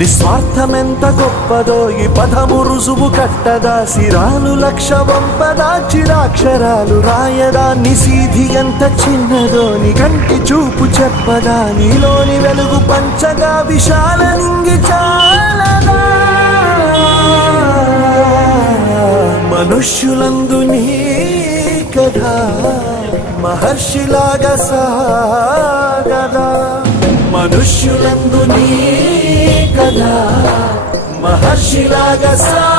నిస్వార్థమెంత గొప్పదో ఈ పదము రుజువు కట్టదా, సిరాలు లక్ష వంపదా, చిరాక్షరాలు రాయదా, నిసీధి ఎంత చిన్నదో నీ కంటి చూపు చెప్పదా, నీలోని వెలుగు పంచగా విశాల నింగి చాలదా. మనుష్యులందు నీ కథ మహర్షిలాగా సాగదా, మనుష్యులందు నీ కథ మహర్షిలాగా సాగదా.